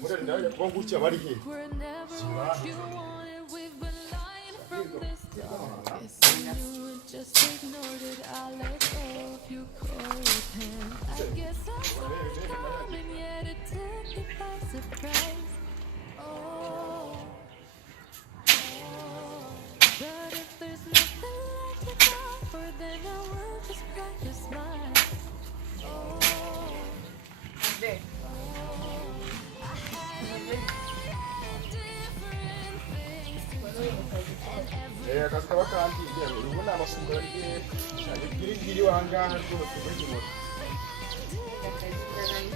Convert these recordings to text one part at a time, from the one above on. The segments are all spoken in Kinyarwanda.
Murenda kwangu cha bari he. Just ignored it, I let go of you cold hand. I guess I saw it coming, yet it took me by surprise. Oh, but if there's nothing left to offer, then I will just crack a smile. Oh, There. Akazi kaba kandi ubu ni amafunguro y'ibiri wanga rwose muri moto.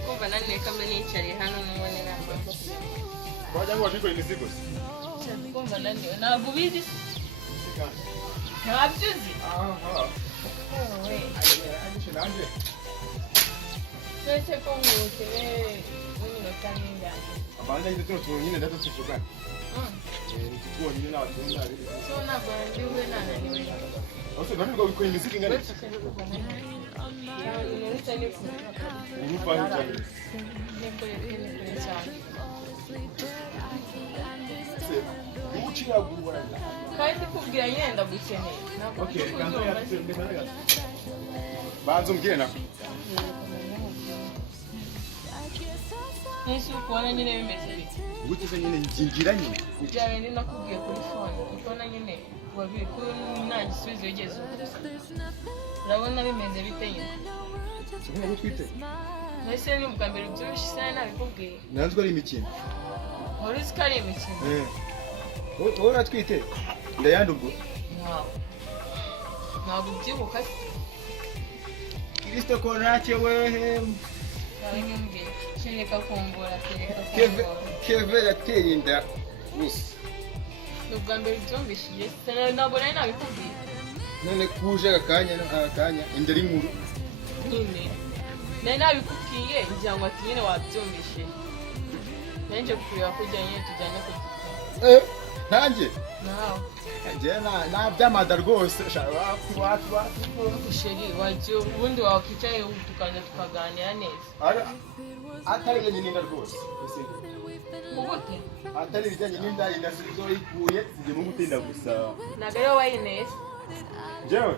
Kumva nane kamwe nicariye hano mubone namba. Wajya ngo wabikora imizigo. Kumva nane ntabwo ubizi. Ntabyo uzi. Aha. Wowe. Aje nanje. Twese ko nguteye unyinota n'inganje. Abana yize tuno nyine ndato tuvugana. Tuko nyine n'abatunda biri. So ntabwo ndiwe nananiwe. Ose bari ngo bikora imizigo ingana. Urupa cyane. Uciya gurwanya. Kandi kubwira yenda gukeneye. Okay, kanzo yatsembera. Banzo mbwire nako. Nisi ukubona nyine bimeze bite? Gutse nyine ngingira nyine. Byawe ni nakubwiye kuri phone. Ukubona nyine wabiri kuri nta gisubizo yigeze ukuza. Urabona bimeze bite nyine? Ubona ko twite. Nese ni ubwa mbere byoroshye cyane nabikubwiye. Nanzwe ari imikino. Wari uzi ko ari imikino? Wowe natwite. Ndayandi ubwo. Ntabwo ubyibuka se? Kristo ko ntacyo wehe. Nawe nyumvire. Kereka kumbura, kereka kumbura. Keve yateye inda gusa. Ni ubwa mbere byumvishije. Ntabwo nari nabikubwiye. None kuje akanya indari inkuru. Nyine. Nari nabikubwiye ngira ngo ati nyine wabyumvishije. Nanje kureba kujya nyine tujyane ku gitabo. Nanjye? Nawe. Njye na byamada rwose shaka Sheri wajyo ubundi wakicaye tukajya tukaganira neza. Atari njye ninda rwose. Ubute? Atari bijyanye n'inda indasizo ikuye zijye mu gutinda gusa. Nagare wayinese. Jewe?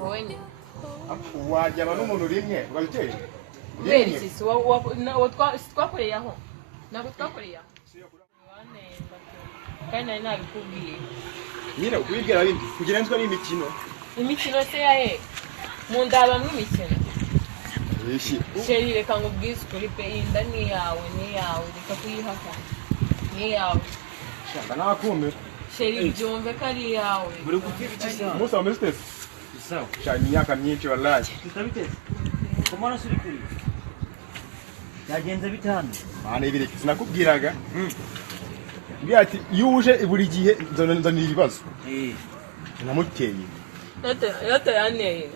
Wowe ni. Wajyaba n'umuntu rimwe wabiteye? Verisi twakoreye aho. Ntabwo twakoreye aho. Kandi nari nabikubwiye. Nyine kubibwira bindi kugira ngo twari imikino. Imikino se yahe? Mu ndaba mw'imikino. Yeshi. Sheri reka ngubwize ukuri pe inda ni yawe reka kuyihakana. Ni yawe. Shaka nakume. Sheri byumve ko ari yawe. Muri gutira iki sawa? Musa umestese. Sawa. Shani myaka myinshi wallahi. Tutabiteze. Komana suri kuri. Yagenze bitano. Mane ibiri sinakubwiraga. Ngiye ati yuje buri gihe nzanira ibibazo. Namuteye. Yote yaneye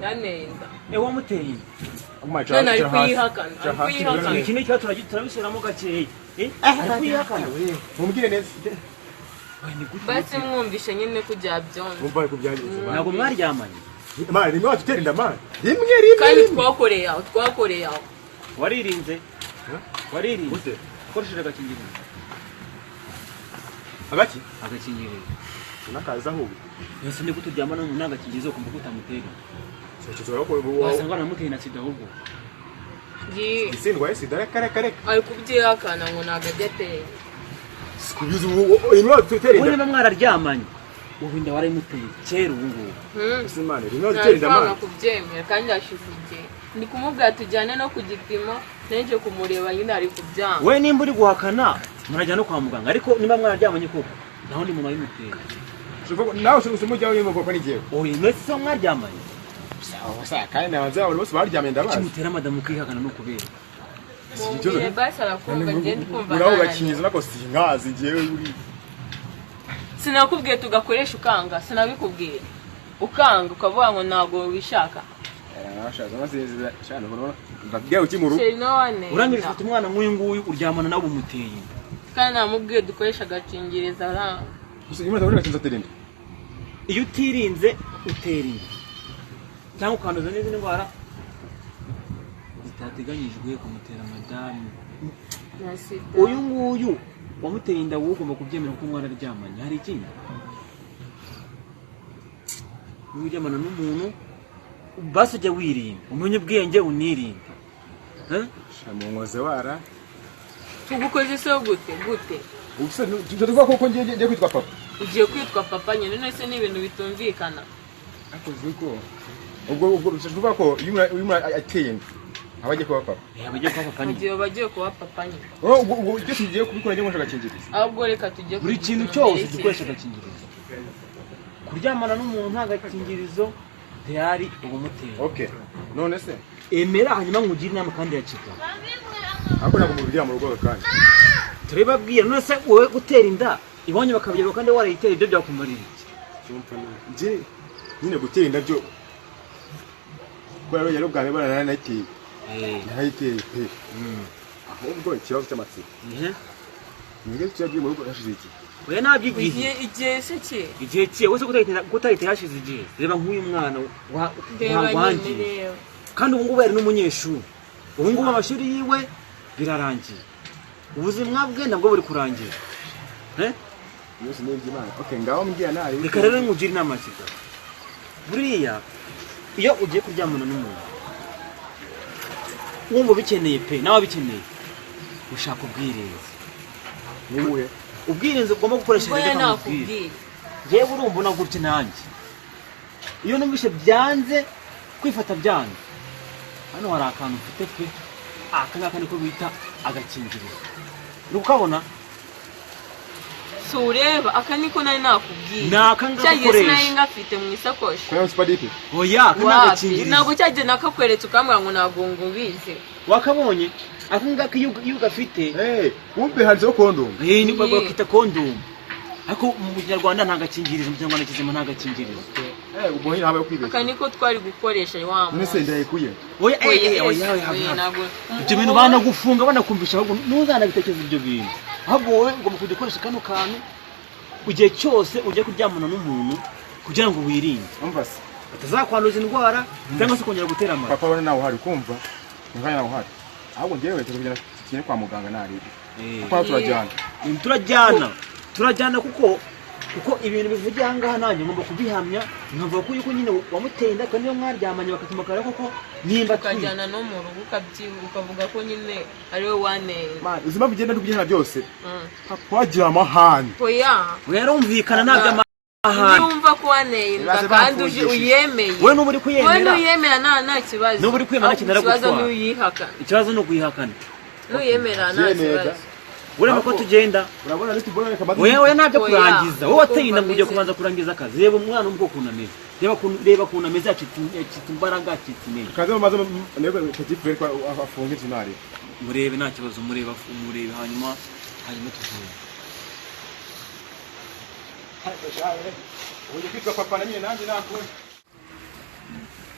inda. Wamuteye. Nana ari kuyihakana. Ikindi cyo turabisuramo gakeya. Kuyihakana. Mumbwire neza. Basi mwumvishe nyine kujya byonze. Mumbaye kubyageze. Ntabwo mwaryamanye. Mane rimwe watutera inda mane. Rimwe. Kandi twakoreye aho. Waririnze? Waririnze? Ute? Koresheje agakingirizo. Agakingirizo. Nakaza ahubwo. Yose ndi kuturyamana n'agakingirizo kumva kutamutera. Cyo ko wasanga namuteye na sida ahubwo. Isindwa sida kare. Ari kubyihakana ngo nagabyateye. Sikubiza inwa tutera inda. Wowe niba mwararyamanye. Ubu inda warayimuteye kera ubu ngubu. Ese mane rimwe tutera inda mane. Kubyemera kandi yashize igihe. Ndi kumubwira tujyane no ku gipimo nje kumureba nyine ari kubyanga. We nimba uri guhakana murajya no kwa muganga ariko niba mwararyamanye koko naho ndi mama y'umuteye. Nawe usumujya wimba koko ni jewe. Oye mwese so mwaryamanye. Sawa kandi nabanza abo bose baryamye ndabazi. Kimutera madamu kwihakana no kubera. Mubwire basi arakumva ngende kumva. Uraho gakinyizo nako singazi ngewe uri. Sinakubwiye tugakoresha ukanga, sinabikubwiye. Ukanga ukavuga ngo ntago wishaka. Arashaza mazezera cyane urabona. Ndabwiye uki mu rugo. Urangije ufite umwana nk'uyu nguyu uryamana nawe umuteye. Kandi namubwiye dukoresha agakingirizo ara. Gusa nyuma ndabona kinza terinde. Iyo utirinze utera inda. Cyangwa ukanduza n'izindi ndwara bitateganyijwe kumutera madamu na sida. uyu nguyu wamuteye inda wowe ugomba kubyemera kuko mwararyamanye hari ikindi uryamana n'umuntu basi ujya wirinda umenye ubwenge unirinde shamunkoze wara Tugukoze se gute ubuse tuvuga ko ngiye kwitwa papa ugiye kwitwa papa nyine none se ni ibintu bitumvikana. akoze ko ubwo tuvuga ko uyu ateye inda abagiye kuba papa abagiye kwa papa Mugiye bagiye kuba papa nyine. ubwo ibyo tugiye kubikora ngiye gushaka agakingirizo Ahubwo reka tujye buri kintu cyose dukoresha agakingirizo kuryamana n'umuntu nta gakingirizo ntiyari ubumutera okay none se emera hanyuma nkugire inama kandi yakika ako ntabwo mubigira mu rugo kandi turababwira none se wowe gutera inda ibonye bakabyerwa kandi warayitera ibyo byakumarira iki nje nyine gutera inda byo kubera rero bwa mbere baranayiteye nayiteye pe ahubwo ikibazo cy'amatsiko nige cyagiye mu rugo hashize iki oya nabyigiye igihe se ki igihe kiye wese gutayitera hashize igihe reba nk'uyu mwana wanjye kandi ubu ngubu yari n'umunyeshuri ubu ngubu amashuri yiwe birarangiye ubuzima bwe nabwo buri kurangira yose ni iby'Imana okay ngaho mbwira nari reka rero nkugire inama kiga buriya iyo ugiye kuryamana n'umuntu wumva bikeneye pe nawe bikeneye ushaka ubwirinzi nibuhe ubwirinzi ugomba gukoresha Oya rero nakubwiye. yewe urumva unagurutse nanjye iyo numvise byanze kwifata byanze hano hari akantu mfite twe aka ngaka niko bita agakingirizo uri kukabona So ureba aka niko nari nakubwiye. Ni aka ngaka Cyagiye ukoresha. sinari ngafite mu isakoshi. kwa spadipe oya aka ni Wapi agakingirizo ntabwo cyagiye nakakweretse ukambwira ngo ntabwo ngo bize. wakabonye aka ngaka iyo ugafite kumbe hariho kondomu ni bakita kondomu ariko mu Kinyarwanda nta gakingirizo mu Kinyarwanda kizima nta gakingirizo ubwo nyine habaye kwibeshya Aka niko twari gukoresha wa none se ndayikuye oya ntabwo ibyo bintu banagufunga banakumvisha ahubwo ntuzanabitekereza ibyo bintu ahubwo wowe ugomba kujya ukoresha kano kantu igihe cyose ujya kuryamana n'umuntu kugira ngo wirinde umva se atazakwanduza indwara cyangwa se kongera gutera amara papa we nawe uhari kumva niba nawe uhari ahubwo ngewe tujya kugenda kwa muganga nari papa turajyana kuko ibintu bivugiye aha ngaha nanjye ngomba kubihamya nkavuga ko yuko nyine wamuteye inda kandi iyo mwaryamanye bakatuma kare koko nimba ukajyana no mu rugo ukavuga ko nyine ari we waneye. ubuzima bugenda tubyihana byose papa wagira amahane oya yarumvikana ntabyo amahane yumva ko waneye inda kandi uyemeye we n'ubu uri kuyemera we n'uyemera nta kibazo n'ubu uri kwemera kinara ikibazo gutwara n'uyihakana ikibazo ni ukuyihakana n'uyemera nta kibazo urema ko tugenda urabona ari tubona reka maze oya ntabyo kurangiza wowe wateye inda ngo ujye kubanza kurangiza akazi reba umwana umwe ukuntu ameze reba ukuntu ameze yacitse imbaraga acitse intege kaze maze nego petit frère kwa afunga izinari murebe nta kibazo murebe hanyuma tugenda uyu kwitwa papa na nyine nanjye nakubona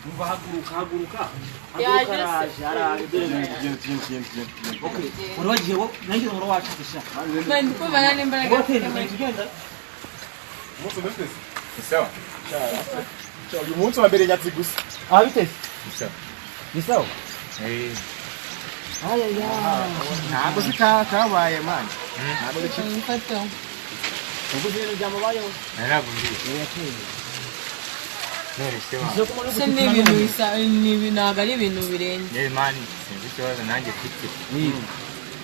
umva haguruka araje okay uragiye wo nanjye ngo wacikisha kandi ko bana n'imbaraga tugenda sawa uyu munsi wa mbere nyatsi gusa bitese ni sawa ntabwo kabaye mani ntabwo mfata ubwo ibintu byamubayeho ntabwo mbizi se ni ibintu bisa ntabwo ari ibintu birenze mani sinzi ikibazo nanjye mfite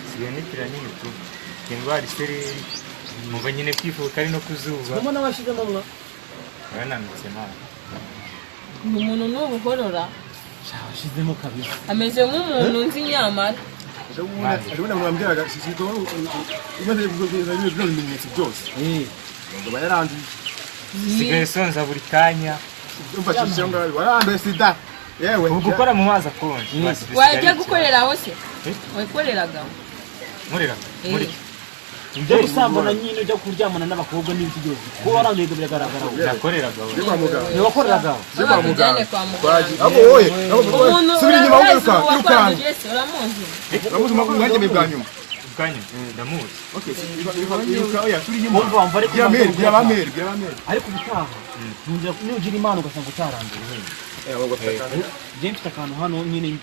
sigaye nitira nyine tu indwara isereri mumva nyine kwifuka ari no ku zuba ndimo n'abashizemo mwa barananutse mani umuntu n'ubuhorora shizemo kabisa ameze nk'umuntu nzi nyamara urabona mwambwiraga sisito umaze kugira ibimenyetso byose ngo bayaranduye sigaye sonza buri kanya umva cyisho ngaho waranduye sida yewe gukora mu mazi akonje wajya gukorera aho se wakoreraga nkoreraga muri ibyo gusambana nyine ujya kuryamana n'abakobwa n'ibiti byose kuko waranduye biragaragara nakoreraga ni kwa muganga ni wakoreraga bakujyane kwa muganga abo wowe subira inyuma wiruka uramuzi mwageme bwa nyuma ubwanyu ndamuzi okay iruka oya subira inyuma umva ariko gira bamere ariko ubutaha nugira imana ugasanga utaranduye njye mfite akantu hano nyine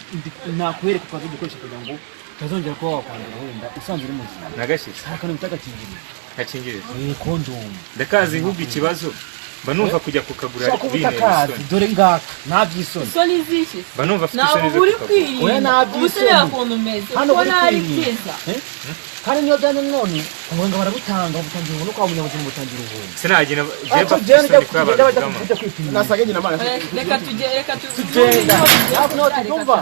nakwereka ukaza udukoresha kugira ngo utazongera kuba wakwandura wenda usanzwe uri muzima nagashize hari akantu bita agakingirizo gakingirizo kondomu ndakazi ahubwo ikibazo mba numva kujya kukagura ushobora kuba utakazi dore ngaka nta by'isoni isoni z'iki mba numva afite ntabwo isoni zo uri kukagura Oya, kwirinda nta ubu se reba by'isoni. ukuntu umeze hano kuko buri ntari kwirinda byiza kandi niyo byane none ubunga barabutanga butangira ubuntu kwa munyabuzima butangira ubuntu sinagira ariko jeba njyewe isoni kwa njya abantu kujya kwipimisha nasage nyina mana reka tugende tugenda ntabwo nawe tutumva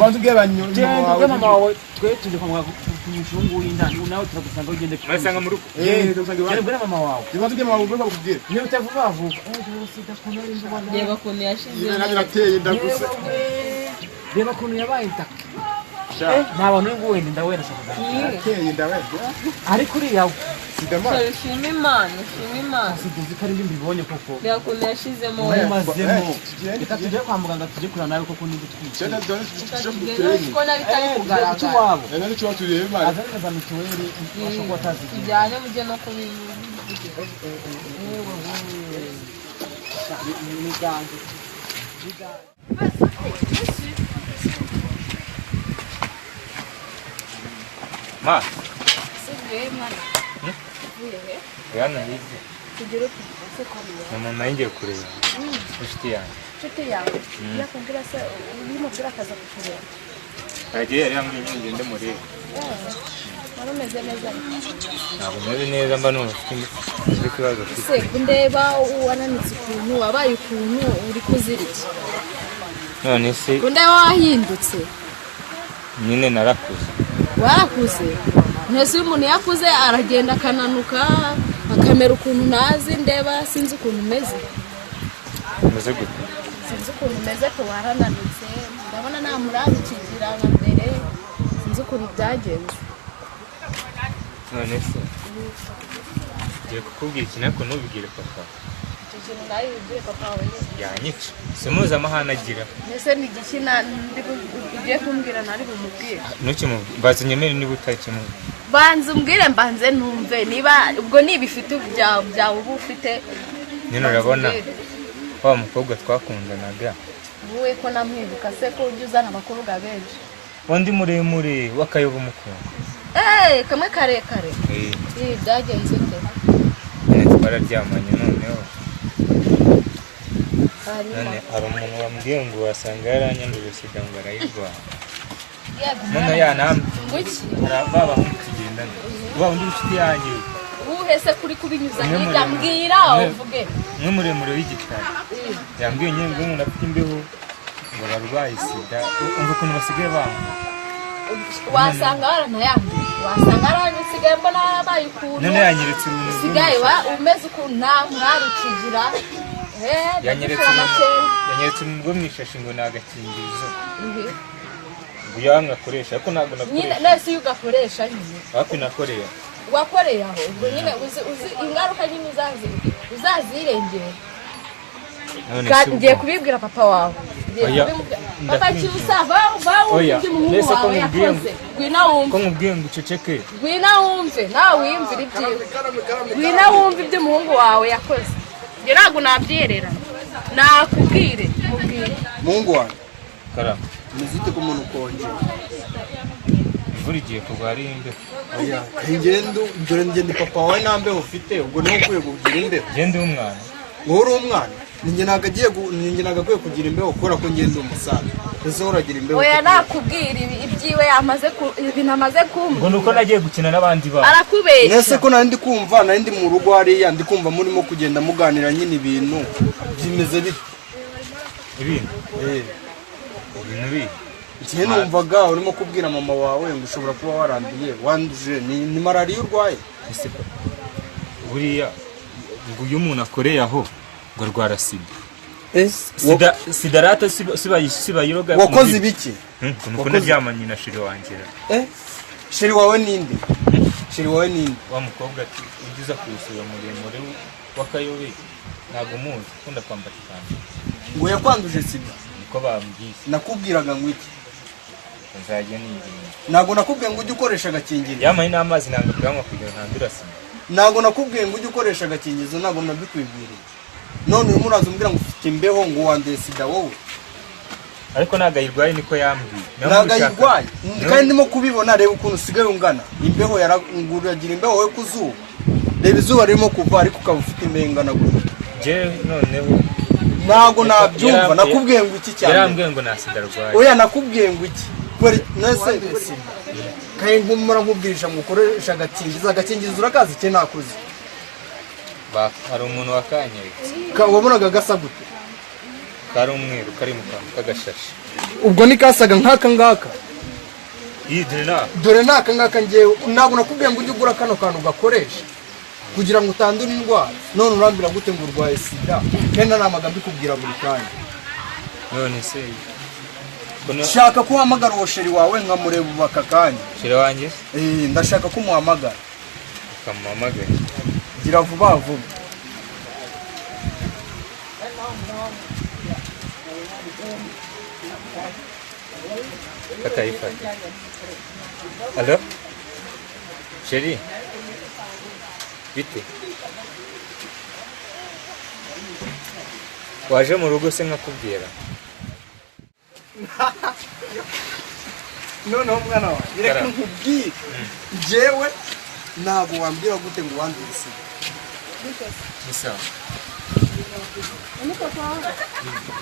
bantu bw'abanyu genda ubwe mama wawe twe tujye kwa muganga kupimisha ubu ngubu inda nawe turagusanga ugende basanga mu rugo genda ubwe na mama wawe bantu bw'abanyu bwo bakubwira niba utavuga vuba sida kuntu ari inda reba ukuntu yashize nanjye nateye inda gusa reba ukuntu yabaye itaka nta bantu uri wenda inda wenda ashaka nateye inda wese ariko uriya sida mana ushima imana ushima imana sida uzi ko ari mbi mbibonye koko reba ukuntu yashizemo wayimazemo reka tujye kwa muganga tujye kureba nawe koko niba utwite cyane dore cyo ko nari tari kugaragara iwabo nari cyo turebe mana azana za mituweli ashobora kuba atazi tujyane mujye no kubivugira ma Sivuye mwana. Uvuye he? yana yize Kugira ufite kwa muganga. na mama yingiye kureba inshuti yanjye Nshuti yawe. Yakubwira se urimo kurakaza kukureba. yagiye yari yambwiye nyine ngende murebe Wari umeze neza ariko. ntabwo meze neza mba numva mfite ikibazo mfite Se kundeba wananitse ukuntu wabaye ukuntu uri kuziriki. none se Kundeba wahindutse. nyine narakuze Warakuze. Ntese iyo umuntu yakuze aragenda akananuka akamera ukuntu ntazi ndeba sinzi ukuntu umeze. meze gute Sinzi ukuntu umeze ko warananutse. Ndabona nta murabi kigira nka mbere. Sinzi ukuntu byagenze. none se ngiye kukubwira iki ariko ntubibwire papa Ikintu nawe wibwire papa wawe nyine. yanyica si mpuzamahanga agira Ese ni igikina ugiye kumbwira ntari bumubwire. bazi nyemere niba utakimubwira Banza umbwire mbanze ntumve niba ubwo niba ifite byawe uba ufite. nyine urabona wa mukobwa twakundanaga Wowe ko namwibuka se ko ujya uzana abakobwa benshi. undi muremure w'akayobo umukunda Kamwe karekare. Byagenze ute? nyine twararyamanye noneho none hari umuntu wambwiye ngo wasanga yaranyanduje sida ngo arayirwara none yanamwe Ngwiki? baba tugendana wa undi inshuti yanjye Uhese kuri kubinyuza hirya mbwira uvuge. umwe muremure w'igitari yambwiye nyine ngo umuntu afite imbeho ngo barwaye sida umva ukuntu basigaye banga Wasanga waranayambuye. Wasanga aranyusigaye mbona yabaye ukuntu. none yanyeretse uruntu Usigaye umeze ukuntu nta mwari ukigira. yanyeretse uruntu rwo mu ishashi ngo ni agakingirizo ngo yamwe akoresha ariko ntabwo Nyine nakoresha nese iyo ugakoresha nyine. hafi nakoreye Wakoreye aho ubwo nyine uzi ingaruka nyine uzazirengera. none Ngiye kubibwira papa wawe. Oya, Papa kibusa Oya, undi muhungu mbese ko wawe nkubwiye yakoze. Gwina ko wumve. nkubwiye ngo uceceke Gwina wumve. Nawe wiyumvira ibyiwe. Gwina wumve ibyo umuhungu wawe yakoze. Njye ntabwo nabyerera. Nakubwire. Mubwire. mungu wanjye karama muzite ko umuntu ukonje imvura igiye kugwa ari imbeho oya ingendo dore ngende papa wawe nta mbeho ufite ubwo niwe ukwiye kugira imbeho ngende w'umwana wowe uri umwana ninjye nagakwiye kugira imbeho kubera ko ngende umusaza ese uragira imbeho Oya nakubwira ibyiwe ibintu amaze kumva. ngo nuko nagiye gukina n'abandi bana Arakubeshya. nese ko nari ndi kumva nari ndi mu rugo hariya ndi kumva murimo kugenda muganira nyine ibintu byimeze bite ibintu ibintu bibi igihe numvaga urimo kubwira mama wawe ngo ushobora kuba waranduye wanduje ni malariya urwaye ese buriya ngo uyu muntu akoreye aho ngo arwara sida rata sibayiroga wakoze ibiki nuko naryamanye na shiri wanjye sheri wawe ninde sheri wawe ninde wa mukobwa ati ugize kwisura muremure w'akayobe ntabwo muzi ukunda kwambara ikanzu ngo yakwanduje sida niko bambwiye nakubwiraga ngo iki nzajya nirinda ntabwo nakubwiye ngo ujye ukoresha agakingirizo yamaye n'amazi ntabwo byanywa kugira ngo ntandura sida ntabwo nakubwiye ngo ujye ukoresha agakingirizo ntabwo nabikwibwiriye none urimo uraza umbwira ngo ufite imbeho ngo wanduye sida wowe. ariko ntabwo ayirwaye niko yambwiye. Ntabwo ayirwaye kandi ndimo kubibona. Reba ukuntu usigaye ungana, imbeho yaraguragira imbeho wowe ku zuba. Reba izuba ririmo kuva ariko ukaba ufite imbeho ingana gutya. je noneho Ntabwo nabyumva. Nakubwiye ngo iki cyane? yarambwiye ngo nta sida arwaye. Oya nakubwiye ngo iki? Nese kandi nkumura nkubwirisha ngo ukoresha agakingizo urakazi cye nakuze. Hari umuntu wakanyeretse. Wabonaga gasa gute? Kari umweru kari mu kantu k'agashashi. Ubwo ni kasaga nk'aka ngaka. Dore n'aka ngaka ngewe ntabwo nakubwiye ngo ujye ugura kano kantu gakoresha kugira ngo utandure indwara. None urambira gute ngo urwaye sida kandi nta magambo ikubwira buri kanya. none se Shaka ko uhamagara uwo sheri wawe nkamureba ubu aka kanya. shira wanjye Ndashaka ko umuhamagara. ukamuhamagara. Gira vuba vuba. Akayifata. Allo? Sheri? Bite? Waje mu rugo se nkakubwira? Noneho mwana wawe reka nkubwire. Jewe ntabwo wambwira gute ngo wanduye sida. Ni sawa. Ni papa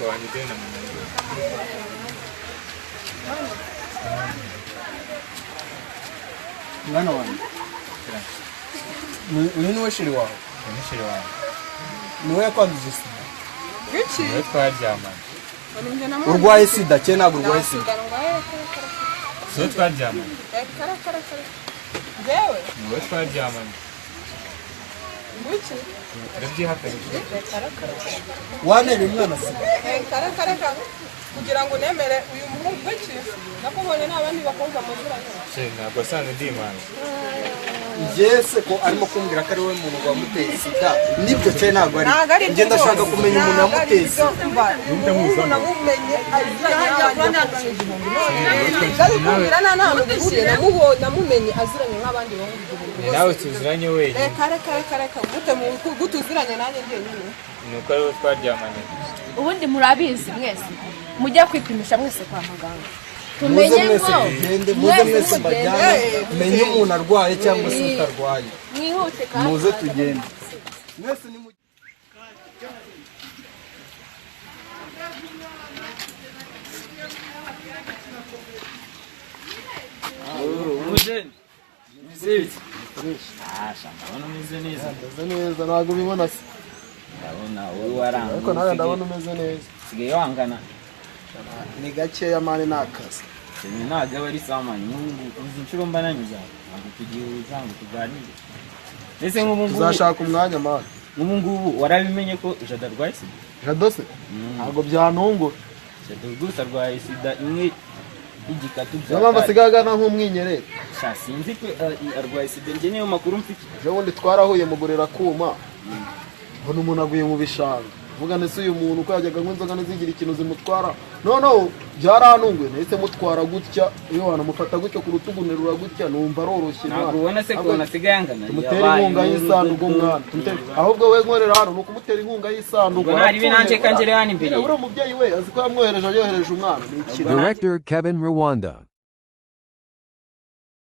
wanjye deni na mama wanjye. Mwana wanjye uyu ni we sheri wawe? Ni sheri wanjye. Niwe yakwanduje sida? Niwe twaryamanye. Urwaye sida cye ntabwo urwaye sida. Niwe twaryamanye. Niwe twaryamanye. Ndabyihakanye. Wanera umwana sida? kugira ngo nemere uyu muhungu w'iki nakubonye n'abandi bakobwa muziranye. Ntabwo asanzwe ndi imana. Yese ko arimo kumbwira ko ari we muntu wamuteye sida. Nibyo cye ntabwo ari. Njye ndashaka kumenya umuntu wamuteye sida. Umuntu namumenye aziranye namumenye aziranye nk'abandi bahungu. Nawe tuziranye wenyine. Reka gute uziranye nanjye njyenyine? Nuko ariwe twaryamanye. ubundi murabizi mwese mujya kwipimisha mwese kwa muganga Muze tumenye mwese ngo mugende, muze mwese mbajyane menye umuntu arwaye cyangwa se utarwaye. mwihute kandi Muze tugende. Mwese ni neza ntabwo ubibona se. Ndabona wowe waranga. Ariko nawe ndabona umeze neza. Sigaye wangana. Ni gakeya mani n'akazi. Ni ntabwo aba ari samani. Uzi inshuro mba nanyuza. Ntabwo tugihuza ngo tuganire. Ndetse nk'ubu Uzashaka umwanya mani. nk'ubu ngubu warabimenye ko Jada arwaye sida? Jado se? Ntabwo byantungura. Jada gusa arwaye sida imwe igikatu Niyo mpamvu asigaye agana nk'umwinyerere. sinzi ko arwaye sida. Njye niyo makuru mfite. Ejo bundi twarahuye mugurira kuma. Mbona umuntu aguye mu bishanga. Vuga ndetse uyu muntu ko yajyaga nk'inzoga ntizigira ikintu zimutwara. Noneho byarantunguye nahise mutwara gutya. Iyo wanamufata gutyo ku rutugu nterura gutya numva aroroshye. Ntabwo ubona se ko nasigaye angana. Tumutera inkunga y'isanduku umwana. Ahubwo we nkorera hano ni ukumutera inkunga y'isanduku. Nari binanje kanjere hano imbere. Uriya mubyeyi we azi ko yamwohereje yohereje umwana. Ni ikirara. Director Kevin Rwanda.